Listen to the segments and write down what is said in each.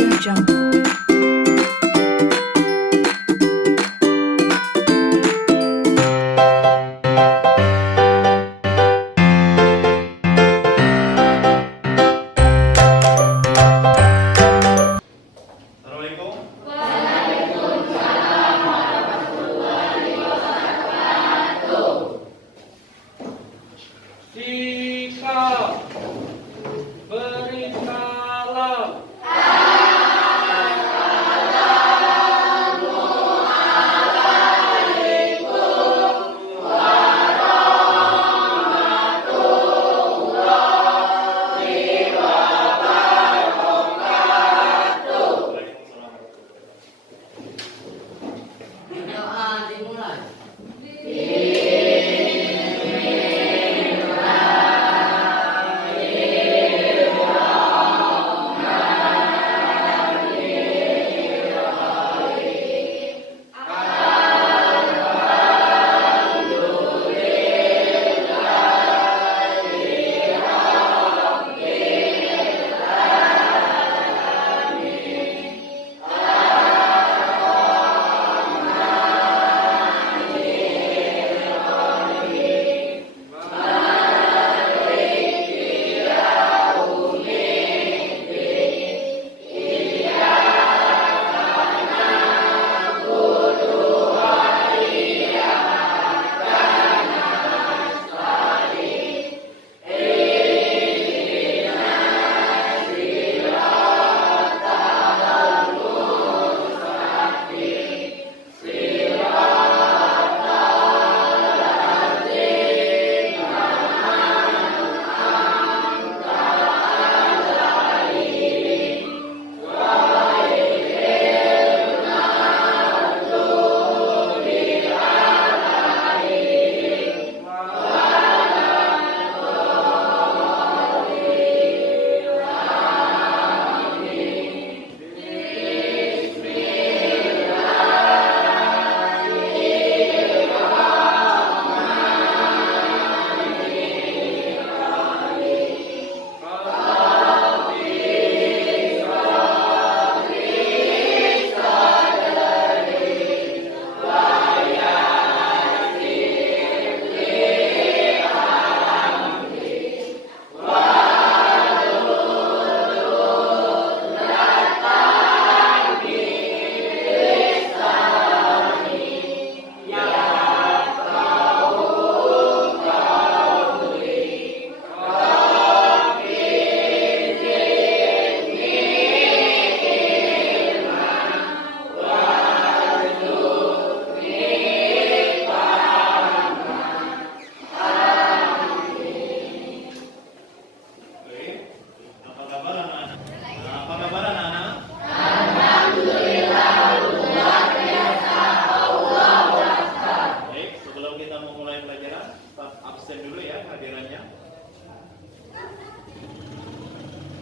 AudioJungle. Sikap beri salam. Doa dimulai.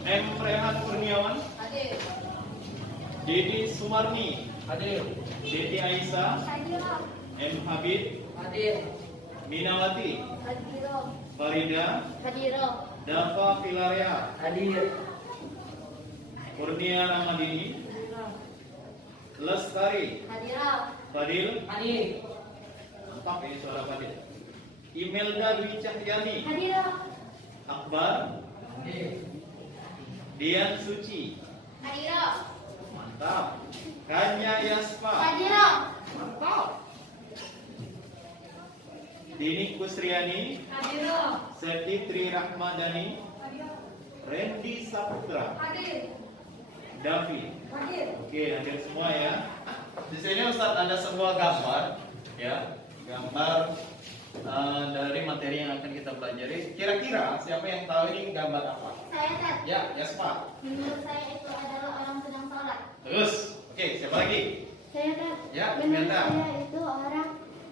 M. Rehan Kurniawan, Hadir. Dedi Sumarni, Hadir. Deti Aisyah, Hadir. M. Habib, Hadir. Minawati, Hadir. Farida, Hadir. Dafa Filaria, Hadir. Kurnia Ramadini, Lestari, Hadir. Fadil, Hadir. mantap ini suara Fadil. Imelda Dwi Cahyani, Hadir. Akbar, Hadir. Dian Suci, Hadir. mantap. Kanya Yaspa, Hadir. mantap. Dini Kusriani, Hadir. Septi Tri Rahmadani, Randy Saputra, Hadir. Davi. Hadir. Oke, hadir semua ya. Di sini Ustadz ada sebuah gambar, ya, gambar dari materi yang akan kita pelajari. Kira-kira siapa yang tahu ini gambar apa? Saya Tat. Ya, Yaspa. Menurut saya itu adalah orang sedang sholat. Terus, oke, siapa lagi? Saya Tat. Ya, Menurut Imelda. saya itu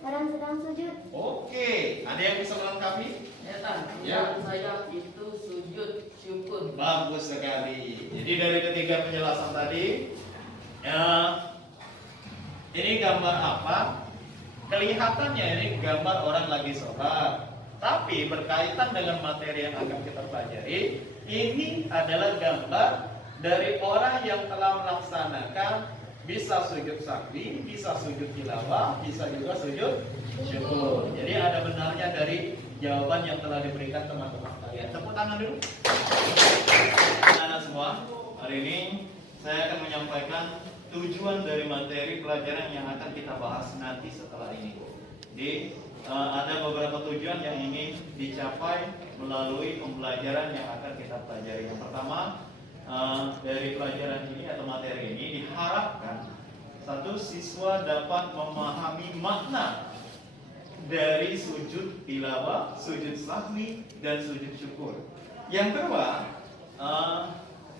orang sedang sujud. Oke, ada yang bisa melengkapi? Ya, Tan. Ya. Menurut saya itu sujud syukur. Bagus sekali. Jadi dari ketiga penjelasan tadi, ya, ini gambar apa? Kelihatannya ini gambar orang lagi sholat, tapi berkaitan dengan materi yang akan kita pelajari. Ini adalah gambar dari orang yang telah melaksanakan bisa sujud sahwi, bisa sujud tilawah, bisa juga sujud syukur. Jadi ada benarnya dari jawaban yang telah diberikan teman-teman kalian. Tepuk tangan dulu. Anak-anak semua, hari ini saya akan menyampaikan tujuan dari materi pelajaran yang akan kita bahas nanti setelah ini. Jadi ada beberapa tujuan yang ingin dicapai melalui pembelajaran yang akan kita pelajari. Yang pertama, dari pelajaran ini atau materi ini diharapkan satu siswa dapat memahami makna dari sujud tilawah, sujud sahwi, dan sujud syukur. Yang kedua,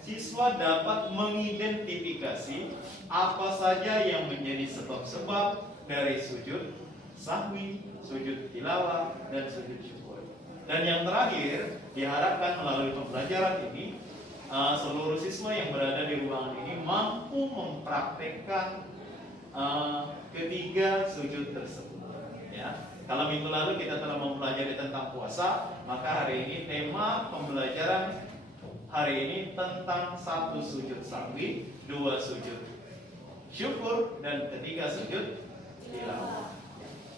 siswa dapat mengidentifikasi apa saja yang menjadi sebab-sebab dari sujud sahwi, sujud tilawah, dan sujud syukur. Dan yang terakhir, diharapkan melalui pembelajaran ini seluruh siswa yang berada di ruangan ini mampu mempraktekkan ketiga sujud tersebut. Ya, kalau minggu lalu kita telah mempelajari tentang puasa, maka hari ini tema pembelajaran hari ini tentang satu sujud sahwi, dua sujud syukur, dan ketiga sujud tilawah.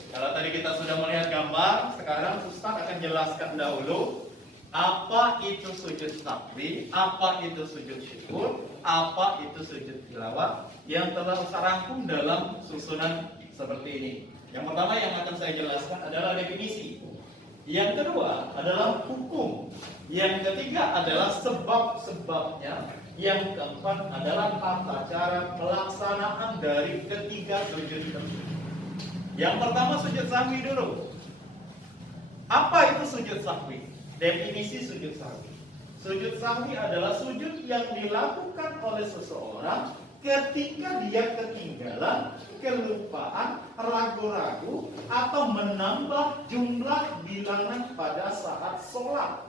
Kalau tadi kita sudah melihat gambar, sekarang Ustaz akan jelaskan dahulu apa itu sujud sahwi, apa itu sujud syukur, apa itu sujud tilawah yang telah saya rangkum dalam susunan seperti ini. Yang pertama yang akan saya jelaskan adalah definisi. Yang kedua adalah hukum. Yang ketiga adalah sebab-sebabnya. Yang keempat adalah tata cara pelaksanaan dari ketiga sujud tersebut. Yang pertama sujud sahwi dulu. Apa itu sujud sahwi? Definisi sujud sahwi. Sujud sahwi adalah sujud yang dilakukan oleh seseorang ketika dia ketinggalan, kelupaan, ragu-ragu, atau menambah jumlah bilangan pada saat sholat.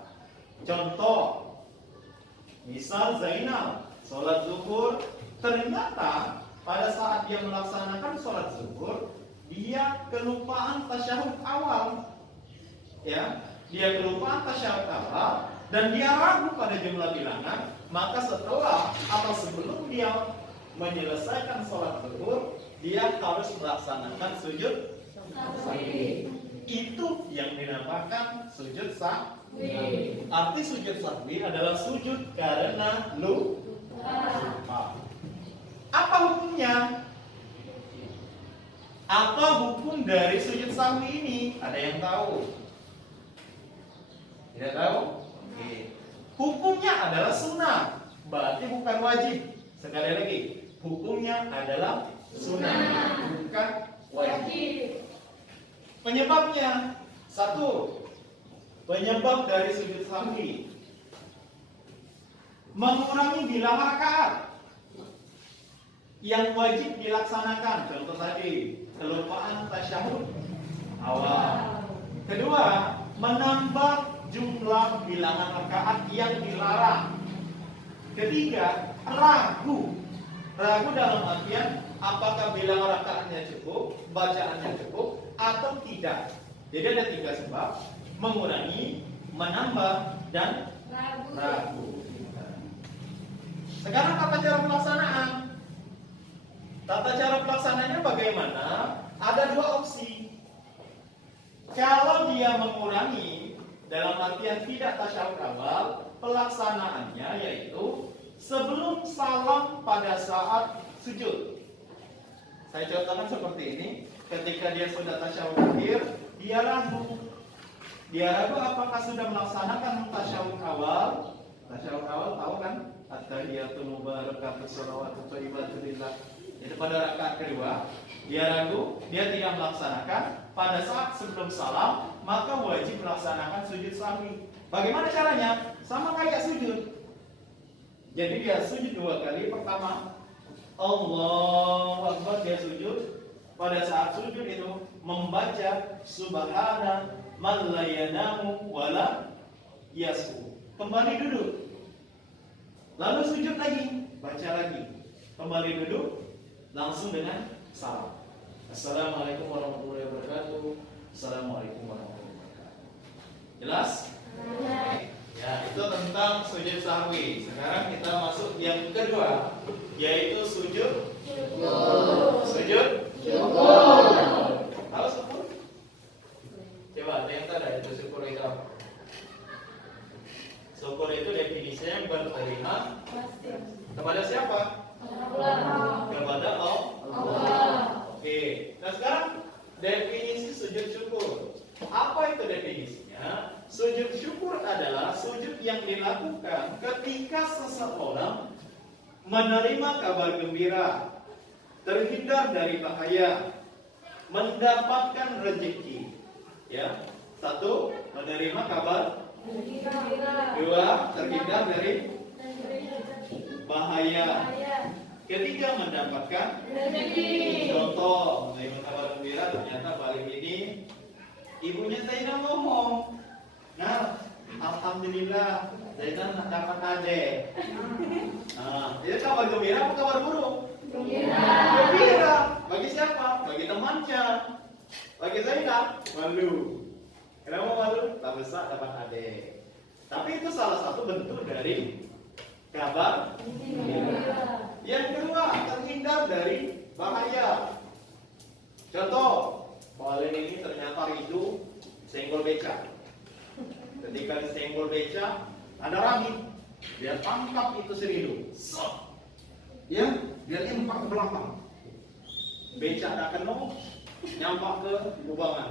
Contoh, misal Zainal sholat zuhur, ternyata pada saat dia melaksanakan sholat zuhur, dia kelupaan tasyahud awal. Ya, dia kelupaan tasyahud awal dan dia ragu pada jumlah bilangan, maka setelah atau sebelum dia menyelesaikan sholat zuhur, dia harus melaksanakan sujud sahwi. Itu yang dinamakan sujud sahwi. Arti sujud sahwi adalah sujud karena lupa. Apa hukumnya? Apa hukum dari sujud sahwi ini? Ada yang tahu? Tidak tahu? Oke. Hukumnya adalah sunnah, berarti bukan wajib. Sekali lagi, hukumnya adalah sunnah, bukan wajib. Penyebabnya satu, penyebab dari sujud sahwi mengurangi bilangan rakaat yang wajib dilaksanakan. Contoh tadi, kelupaan tasyahud awal. Kedua, menambah jumlah bilangan rakaat yang dilarang. Ketiga, ragu dalam artian apakah bilangan rakaatnya cukup, bacaannya cukup atau tidak. Jadi ada tiga sebab: mengurangi, menambah, dan ragu. Sekarang tata cara pelaksanaan. Tata cara pelaksanaannya bagaimana? Ada dua opsi. Kalau dia mengurangi dalam artian tidak tasyahud awal, pelaksanaannya yaitu sebelum salam pada saat sujud. Saya contohkan seperti ini. Ketika dia sudah tasyahud akhir, dia ragu. Dia ragu apakah sudah melaksanakan tasyahud awal. Tasyahud awal tahu kan? At-tahiyatul mubarakatus shalawatut thayyibatul lillah. Jadi pada rakaat kedua, dia ragu, dia tidak melaksanakan. Pada saat sebelum salam, maka wajib melaksanakan sujud sahwi. Bagaimana caranya? Sama kayak sujud. Jadi dia sujud dua kali. Pertama, Allahu Akbar, dia sujud. Pada saat sujud itu membaca Subhana man la yanamu wala yasu. Kembali duduk. Lalu sujud lagi, baca lagi. Kembali duduk, langsung dengan salam. Assalamualaikum warahmatullahi wabarakatuh. Assalamualaikum warahmatullahi wabarakatuh. Jelas? Ya, itu tentang sujud sahwi. Sekarang kita masuk yang kedua, yaitu sujud sujud Tahu syukur? Coba ada yang tahu ada itu syukur itu apa? Syukur itu definisinya berterima kepada siapa? Kepada Allah. Oke. Nah sekarang definisi sujud syukur. Apa itu definisinya? Sujud syukur adalah sujud yang dilakukan ketika seseorang menerima kabar gembira, terhindar dari bahaya, mendapatkan rezeki. Ya, satu, menerima kabar. Dua, terhindar dari bahaya. Ketiga, mendapatkan rezeki. Contoh, menerima kabar gembira, ternyata paling ini ibunya Zainal ngomong, nah, alhamdulillah Zainal dapat adik. Nah, itu kabar gembira apa kabar buruk? Gembira. Bagi siapa? Bagi temannya. Bagi Zainal, malu. Kenapa malu? Tak besar dapat adik. Tapi itu salah satu bentuk dari kabar gembira. Yang kedua, terhindar dari bahaya. Contoh, paling ini ternyata itu senggol beca. Ketika disenggol beca, ada rami. Dia tangkap itu seridu. Ya, dia lempar ke belakang. Beca ada kena, nyampak ke lubangan.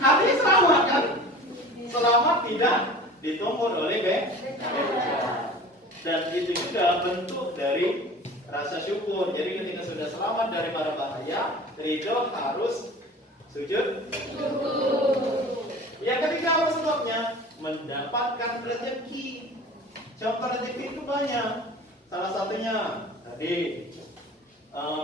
Artinya selamat kan? Selamat tidak ditonggol oleh beca. Dan itu juga bentuk dari rasa syukur. Jadi ketika sudah selamat dari para bahaya, ridho harus sujud syukur. Yang ketiga apa sebabnya? Mendapatkan rezeki. Contoh rezeki itu banyak. Salah satunya tadi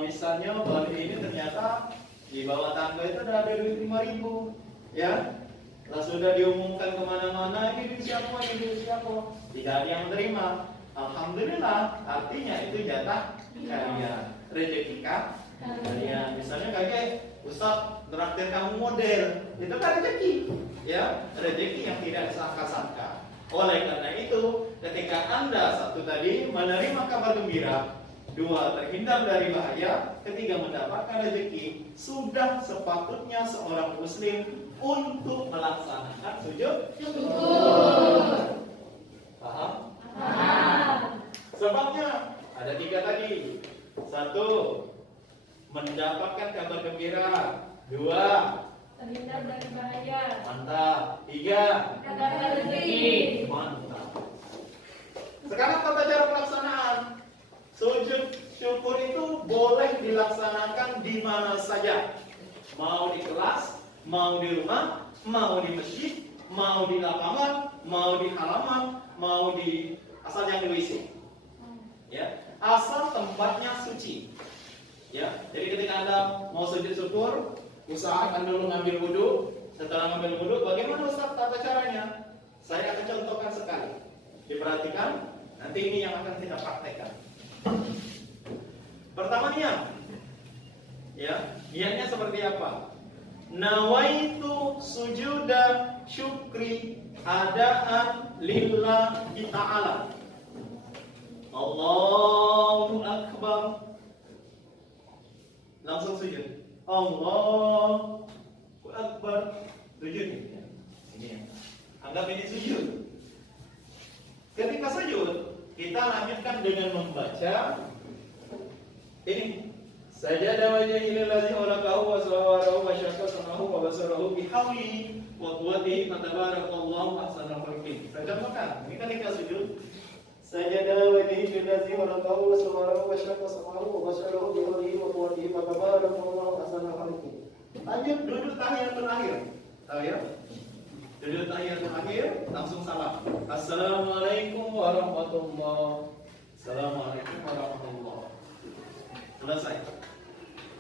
misalnya Bali ini ternyata di bawah tangga itu ada duit 5.000, ya. Lah sudah diumumkan kemana-mana, ini duit siapa, ini duit siapa. Tidak ada yang menerima. Alhamdulillah, artinya itu jatah kalian, rezeki kalian. Misalnya kakek, Ustaz traktir kamu model, itu kan rezeki, ya, rezeki yang tidak disangka-sangka. Oleh karena itu, ketika Anda satu tadi menerima kabar gembira, dua terhindar dari bahaya, ketiga mendapatkan rezeki, sudah sepatutnya seorang muslim untuk melaksanakan sujud syukur. Paham? Sebabnya ada 3 tadi. 1, mendapatkan kabar gembira. 2, terhindar dari bahaya. mantap. 3, Mendapatkan rezeki. mantap. Sekarang tata cara pelaksanaan. Sujud syukur itu boleh dilaksanakan di mana saja. Mau di kelas, mau di rumah, mau di masjid, mau di lapangan, mau di halaman, mau di asal yang di WC. Ya, asal tempatnya suci. Ya, jadi ketika Anda mau sujud syukur, usahakan dulu ngambil wudhu. Setelah ngambil wudhu, bagaimana Ustaz tata caranya? Saya akan contohkan sekali. Diperhatikan, nanti ini yang akan kita praktekkan. Pertama niat. Ya, niatnya seperti apa? Nawaitu sujuda syukri adaan lillahi ta'ala. Allahu Akbar. Langsung sujud. Allahu Akbar. Sujud. Ini ya. Anggap ini sujud. Ketika sujud, kita lanjutkan dengan membaca ini. Sajada wajhi lillazi khalaqahu wa sawwarahu wa syaqqa samahu wa basarahu bihawli wa quwwatihi fatabarakallahu ahsanul khaliqin. Saya contohkan, ini ketika sujud. Sajada wajhi lillazi khalaqahu wa sawwarahu wa syaqqa samahu wa basarahu bihawli wa quwwatihi fatabarakallahu ahsanul khaliqin. Lanjut duduk tahiyatul akhir. Tahu ya? Duduk tahiyatul akhir, langsung salam. Assalamualaikum warahmatullahi. Assalamualaikum warahmatullahi. Selesai.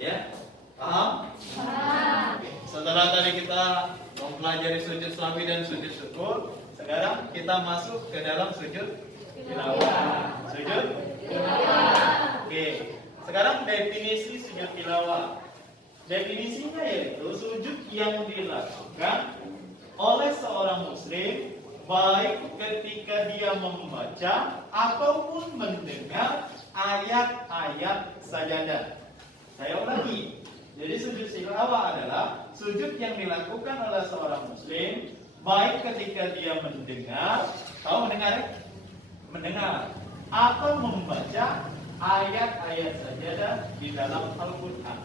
Ya, paham? Paham. Setelah tadi kita mempelajari sujud sahwi dan sujud syukur, sekarang kita masuk ke dalam sujud tilawah. Sujud tilawah. Oke. Sekarang definisi sujud tilawah. Definisinya yaitu sujud yang dilakukan oleh seorang muslim baik ketika dia membaca ataupun mendengar ayat-ayat sajadah. Saya ulangi. Jadi sujud tilawah adalah sujud yang dilakukan oleh seorang muslim baik ketika dia mendengar, tahu mendengar ya? Mendengar atau membaca ayat-ayat sajadah di dalam Al-Quran.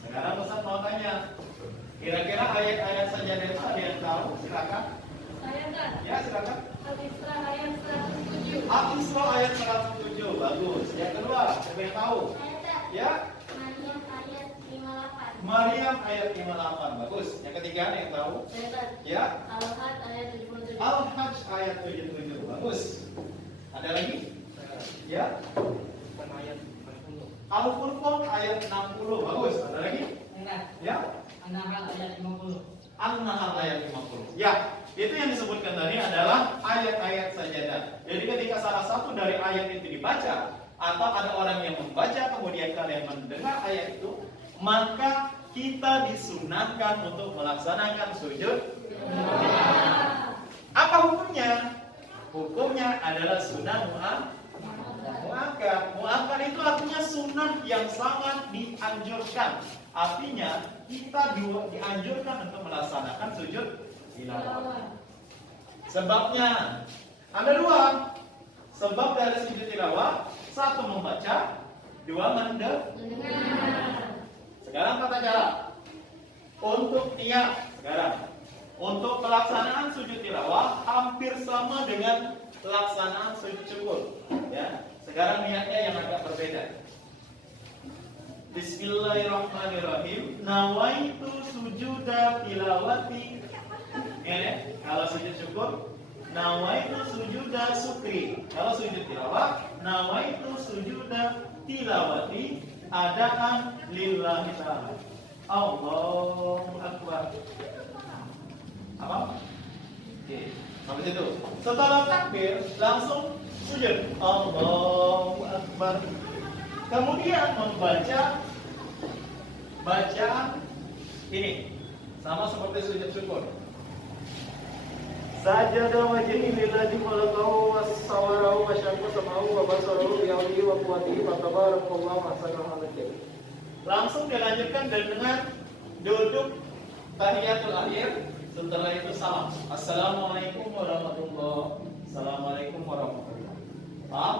Sekarang Ustaz mau tanya, kira-kira ayat-ayat sajadah itu ada yang tahu? Silakan. Saya kan. Ya, silakan. Al-Isra ayat 107. Al-Isra ayat 107, bagus. Yang kedua, siapa yang tahu? Saya tak. Ya, Maryam ayat 58. Maryam ayat 58, bagus. Yang ketiga, ada yang tahu? Saya kan. Ya, Al-Had ayat 77. Al-Hajj ayat 77, bagus. Ada lagi? Ya, Al-Furqan ayat 60, bagus. Ada lagi? Ya, An-Nahl ayat 50. An-Nahl ayat 50. Ya, itu yang disebutkan tadi adalah ayat-ayat sajadah. Jadi ketika salah satu dari ayat itu dibaca atau ada orang yang membaca kemudian kalian mendengar ayat itu, maka kita disunahkan untuk melaksanakan sujud. Apa hukumnya? Hukumnya adalah sunnah muakkad. Muakkad itu artinya sunnah yang sangat dianjurkan. Artinya kita dianjurkan untuk melaksanakan sujud tilawah. Sebabnya ada dua. Sebab dari sujud tilawah, satu membaca, dua mendengar. Sekarang tata cara untuk niat. Sekarang untuk pelaksanaan sujud tilawah hampir sama dengan pelaksanaan sujud syukur. Ya, sekarang niatnya yang agak berbeda. Bismillahirrahmanirrahim. Nawaitu sujuda tilawati. Ya, kalau sujud syukur, nawaitu sujuda syukri. Kalau sujud tilawah, nawaitu sujuda tilawati adaan lillahi ta'ala. Allahu akbar. Apa? Oke, sampai situ. Setelah takbir, langsung sujud. Allahu akbar. Kemudian membaca bacaan ini, sama seperti sujud syukur. Sajada wajhi lillahi khalaqahu was-sawarahu wa syaqqa samahu wa basarahu bi yawmihi wa quwwatihi wa tabarakallahu ahsanul khaliqin. Langsung dilanjutkan dengan duduk tahiyatul akhir. Setelah itu salam. Assalamualaikum warahmatullahi wabarakatuh. Assalamualaikum warahmatullahi wabarakatuh. Paham?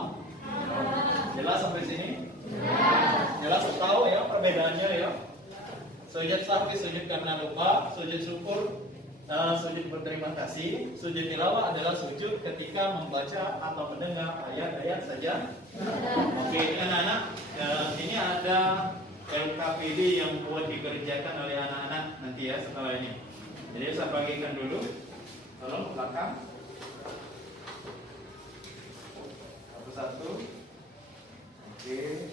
Jelas sampai sini? Jelas tahu ya perbedaannya ya. Sujud sahwi sujud karena lupa, sujud syukur sujud berterima kasih, sujud tilawah adalah sujud ketika membaca atau mendengar ayat-ayat saja. Oke, anak-anak, ini ada LKPD yang buat dikerjakan oleh anak-anak nanti ya setelah ini. Jadi saya bagikan dulu, tolong belakang satu-satu. Oke.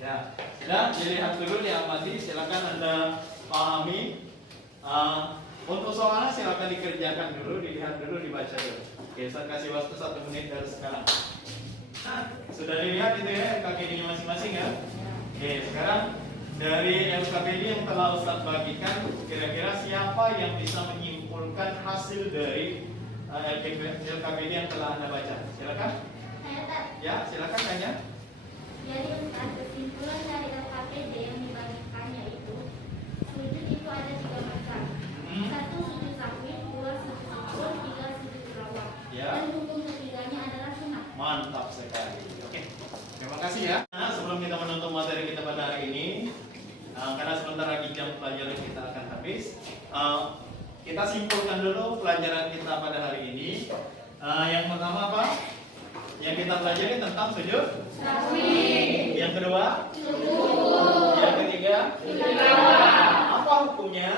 Ya, sudah dilihat dulu, diamati, silakan Anda pahami. Untuk soalnya silakan dikerjakan dulu, dilihat dulu, dibaca dulu. Oke, saya kasih waktu 1 menit dari sekarang. Sudah dilihat itu ya LKPD-nya masing-masing ya? Oke, sekarang dari LKPD yang telah Ustaz bagikan, kira-kira siapa yang bisa menyimpulkan hasil dari LKPD yang telah Anda baca? Silakan. Saya tak. Ya, silakan tanya. Jadi Ustaz, kesimpulan dari LKPD yang dibagikannya itu, sujud itu ada 3 macam. 1 sujud sahwi, 2 sujud syukur, 3 sujud tilawah. Ya. Dan hukum ketiganya adalah sunnah. Mantap sekali. Oke, terima kasih ya. Nah, sebelum kita menutup materi kita pada hari ini, karena sebentar lagi jam pelajaran kita akan habis, kita simpulkan dulu pelajaran kita pada hari ini. Yang pertama apa? Yang kita pelajari tentang sujud Sahwi. Yang kedua, Syukur. yang ketiga, Tilawah. apa hukumnya?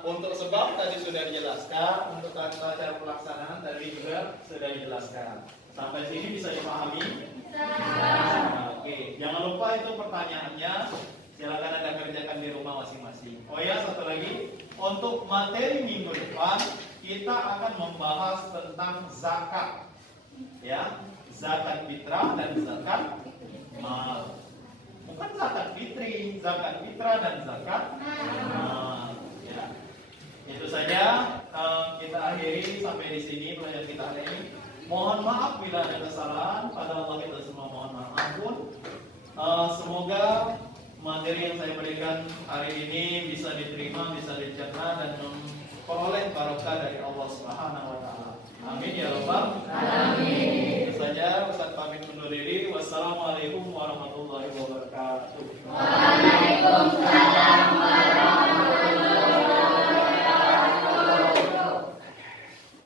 Untuk sebab tadi sudah dijelaskan, untuk tata cara pelaksanaan tadi juga sudah dijelaskan. Sampai sini bisa dipahami? Oke, jangan lupa itu pertanyaannya. Silakan Anda kerjakan di rumah masing-masing. Oh ya, satu lagi, untuk materi minggu depan kita akan membahas tentang zakat. Ya, zakat fitrah dan zakat mal. Bukan zakat fitri, zakat fitrah dan zakat mal. Ya. Itu saja, kita akhiri sampai di sini pelajaran kita hari ini. Mohon maaf bila ada kesalahan, pada Allah kita semua mohon maaf ampun. Semoga materi yang saya berikan hari ini bisa diterima, bisa dicerna dan memperoleh barokah dari Allah Subhanahu wa taala. Amin ya rabbal alamin. Itu saja, Ustaz pamit undur diri. Wassalamualaikum warahmatullahi wabarakatuh.